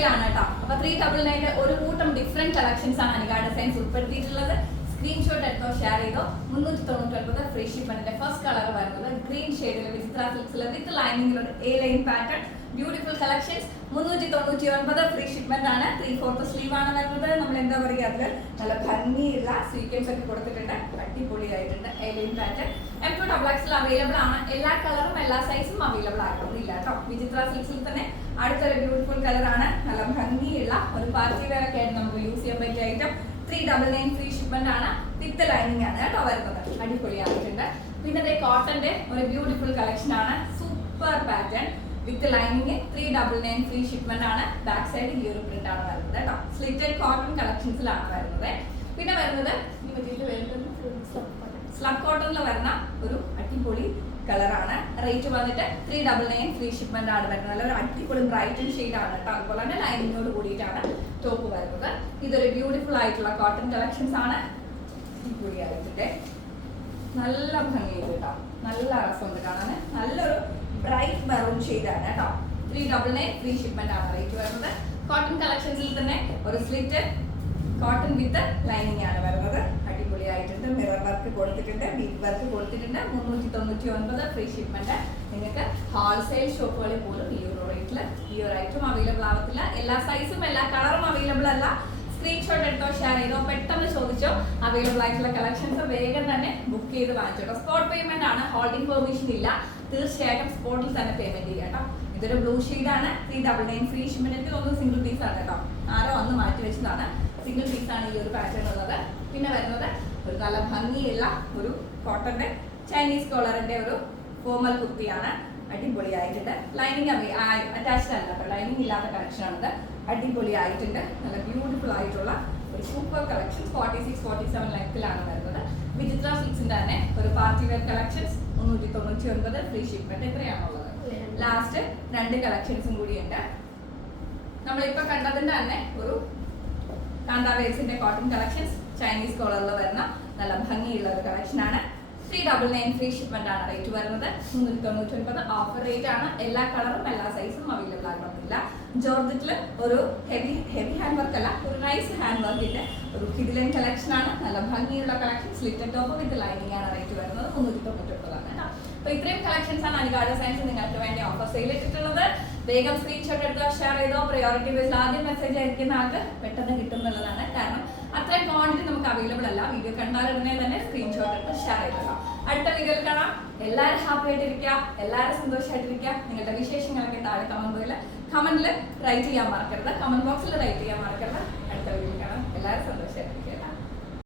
Sale ആണ് കേട്ടോ. അപ്പൊ ത്രീ ഡബിൾ നയന്റെ ഒരു കൂട്ടം ഡിഫറെന്റ് കളക്ഷൻസ് ആണ് അനികാ ഡിസൈൻസ് ഉൾപ്പെടുത്തിയിട്ടുള്ളത്. സ്ക്രീൻഷോട്ട് എടുത്തോ ഷെയർ ചെയ്തോ. മുന്നൂറ്റി തൊണ്ണൂറ്റി ഒൻപത് ഫ്രീ ഷിപ്മെന്റിന്റെ ഫസ്റ്റ് കളർ വരുന്നത് ഗ്രീൻ ഷെയ്ഡിൽ വിചിത്ര സിൽക്സിൽ with ലൈനിങ്ങിലൊരു A line pattern beautiful collections മുന്നൂറ്റി തൊണ്ണൂറ്റി ഒൻപത് ഫ്രീ ഷിപ്മെന്റ് ആണ്. ത്രീ ഫോർത്ത് സ്ലീവ് ആണ് വരുന്നത്. നമ്മൾ എന്താ പറയുക അതിൽ നല്ല ഭംഗിയുള്ള സീക്വൻസ് ഒക്കെ കൊടുത്തിട്ടുണ്ട്. അടിപൊളിയായിട്ടുണ്ട് A line pattern M to double XL available ആണ്. എല്ലാ കളറും എല്ലാ സൈസും അവൈലബിൾ ആയിരുന്നില്ല കേട്ടോ. വിചിത്ര സിൽക്സിൽ തന്നെ അടുത്തൊരു ബ്യൂട്ടിഫുൾ കളറാണ് നല്ല ഭംഗിയുള്ള ഒരു പാർട്ടി വെയർ ഒക്കെ ആയിട്ട് നമുക്ക് യൂസ് ചെയ്യാൻ പറ്റിയ item three double nine free shipment ആണ്. വിത്ത് ലൈനിങ് ആണ് കേട്ടോ വരുന്നത്. അടിപൊളിയായിട്ടുണ്ട്. പിന്നെ അതേ കോട്ടന്റെ ഒരു ബ്യൂട്ടിഫുൾ കളക്ഷൻ ആണ്. Super pattern with lining three double nine free shipment ആണ്. ബാക്ക് സൈഡ് ഈ ഒരു പ്രിന്റ് ആണ് വരുന്നത് കേട്ടോ. സ്ലിറ്റഡ് കോട്ടൺ കളക്ഷൻസിലാണ് വരുന്നത്. പിന്നെ വരുന്നത് വരുന്നത് സ്ലബ് കോട്ടണിൽ വരുന്ന ഒരു അടിപൊളി കളറാണ് റേറ്റ് വന്നിട്ട് three double nine free shipment ആണ് വരുന്നത്. നല്ല ഒരു അടിപൊളി ബ്രൈറ്റൻ ഷെയ്ഡ് ആണ് കേട്ടോ. അതുപോലെ തന്നെ ലൈനിങ്ങോട് കൂടിയിട്ടാണ് ടോപ്പ് വരുന്നത്. ഇതൊരു ബ്യൂട്ടിഫുൾ ആയിട്ടുള്ള കോട്ടൺ കളക്ഷൻസ് ആണ്. അടിപൊളിയായിട്ടുണ്ട് നല്ല ഭംഗിയുണ്ട് കേട്ടോ. നല്ല രസമുണ്ട് കാണാൻ നല്ലൊരു ബ്രൈറ്റ് മെറൂൺ ഷെയ്ഡാണ് കേട്ടോ. Three double nine free shipment ആണ് റേറ്റ് വരുന്നത്. കോട്ടൺ കളക്ഷൻസിൽ തന്നെ ഒരു സ്ലിറ്റ് കോട്ടൺ വിത്ത് ലൈനിങ് ആണ് വരുന്നത്. മിറർ വർക്ക് കൊടുത്തിട്ടുണ്ട് ബീറ്റ് വർക്ക് കൊടുത്തിട്ടുണ്ട്. മുന്നൂറ്റി തൊണ്ണൂറ്റി ഒൻപത് ഫ്രീ ഷിപ്മെന്റ് നിങ്ങൾക്ക് ഹോൾസെയിൽ ഷോപ്പുകളിൽ പോലും ഈ ഒരു റേറ്റിൽ ഈ ഒരു ഐറ്റം അവൈലബിൾ ആവത്തില്ല. എല്ലാ സൈസും എല്ലാ കളറും അവൈലബിൾ അല്ല. സ്ക്രീൻഷോട്ട് എടുത്തോ ഷെയർ ചെയ്തോ പെട്ടെന്ന് ചോദിച്ചോ. അവൈലബിൾ ആയിട്ടുള്ള കളക്ഷൻസ് വേഗം തന്നെ ബുക്ക് ചെയ്ത് വാങ്ങിച്ചോട്ടോ സ്പോട്ട് പേയ്മെന്റ് ആണ്. ഹോൾഡിംഗ് പെർമിഷൻ ഇല്ല. തീർച്ചയായിട്ടും സ്പോട്ടിൽ തന്നെ പേയ്മെന്റ് ചെയ്യാട്ടോ ഇതൊരു ബ്ലൂ ആണ്. Three double nine free shipment ഒന്ന് സിംഗിൾ പീസ് ആണ് കേട്ടോ ആരോ ഒന്ന് മാറ്റി വെച്ചതാണ്. സിംഗിൾ പീസ് ആണ് ഈ ഒരു പാറ്റേൺ ഉള്ളത്. പിന്നെ വരുന്നത് നല്ല ഭംഗിയുള്ള ഒരു കോട്ടന്റെ ചൈനീസ് കോളറിന്റെ ഒരു ഫോമൽ കുർത്തിയാണ് അടിപൊളിയായിട്ടുണ്ട്. ലൈനിങ് അറ്റാച്ച്ഡ് അല്ല കേട്ടോ. ലൈനിങ് ഇല്ലാത്ത കളക്ഷൻ ആണിത്. അടിപൊളിയായിട്ടുണ്ട്. നല്ല ബ്യൂട്ടിഫുൾ ആയിട്ടുള്ള ഒരു super collection forty six forty seven ലെങ്ത്തിലാണ് വരുന്നത് വിചിത്ര സിക്സിന്റെ തന്നെ ഒരു പാർട്ടി വെയർ കളക്ഷൻസ് മുന്നൂറ്റി തൊണ്ണൂറ്റി ഒൻപത് ഫ്രീ ഷിപ്മെന്റ് എത്രയാണുള്ളത്? ലാസ്റ്റ് രണ്ട് കളക്ഷൻസും കൂടിയുണ്ട്. നമ്മളിപ്പോ കണ്ടതിന്റെ തന്നെ ഒരു കാന്താവേസിന്റെ കോട്ടൺ കളക്ഷൻസ് ചൈനീസ് കോളറിൽ വരുന്ന നല്ല ഭംഗിയുള്ള ഒരു കളക്ഷൻ ആണ്. Three double nine free shipment ആണ് റേറ്റ് വരുന്നത്. മുന്നൂറ്റി തൊണ്ണൂറ്റി ഒൻപത് ഓഫർ റേറ്റ് ആണ്. എല്ലാ കളറും എല്ലാ സൈസും അവൈലബിൾ ആകണമെന്നില്ല. ജോർജറ്റിൽ ഒരു ഹെവി ഹെവി ഹാൻഡ് വർക്ക് അല്ല ഒരു നൈസ് ഹാൻഡ് വർക്കിന്റെ ഒരു കിഡിലൻ കളക്ഷൻ ആണ്. നല്ല ഭംഗിയുള്ള collection slitted top with lining ആണ് റേറ്റ് വരുന്നത്. മുന്നൂറ്റി തൊണ്ണൂറ്റി ഒൻപതാണ് കേട്ടോ. അപ്പൊ ഇത്രയും കളക്ഷൻസ് ആണ് അനികാട് സയൻസ് നിങ്ങൾക്ക് വേണ്ടി ഓഫർ സെയിൽ ഇട്ടിട്ടുള്ളത്. വേഗം സ്ക്രീൻഷോട്ട് എടുത്തോ ഷെയർ ചെയ്തോ. പ്രയോറിറ്റി ബേസിൽ ആദ്യം മെസ്സേജ് അയക്കുന്ന ആൾക്ക് പെട്ടെന്ന് കിട്ടും വീഡിയോ കണ്ടാലുടനെ തന്നെ സ്ക്രീൻഷോട്ട് എടുത്ത് ഷെയർ ചെയ്തോ അടുത്ത വീഡിയോയിൽ കാണാം. എല്ലാവരും ഹാപ്പി ആയിട്ടിരിക്കുക. എല്ലാവരും സന്തോഷമായിട്ടിരിക്കുക നിങ്ങളുടെ വിശേഷങ്ങളൊക്കെ താഴെ കമന്റ് ബോയിൽ കമന്റിൽ റൈറ്റ് ചെയ്യാൻ മറക്കരുത്. കമന്റ് ബോക്സിൽ റൈറ്റ് ചെയ്യാൻ മറക്കരുത്. അടുത്ത വീഡിയോയിൽ കാണാം. എല്ലാവരും സന്തോഷമായിട്ടിരിക്കുക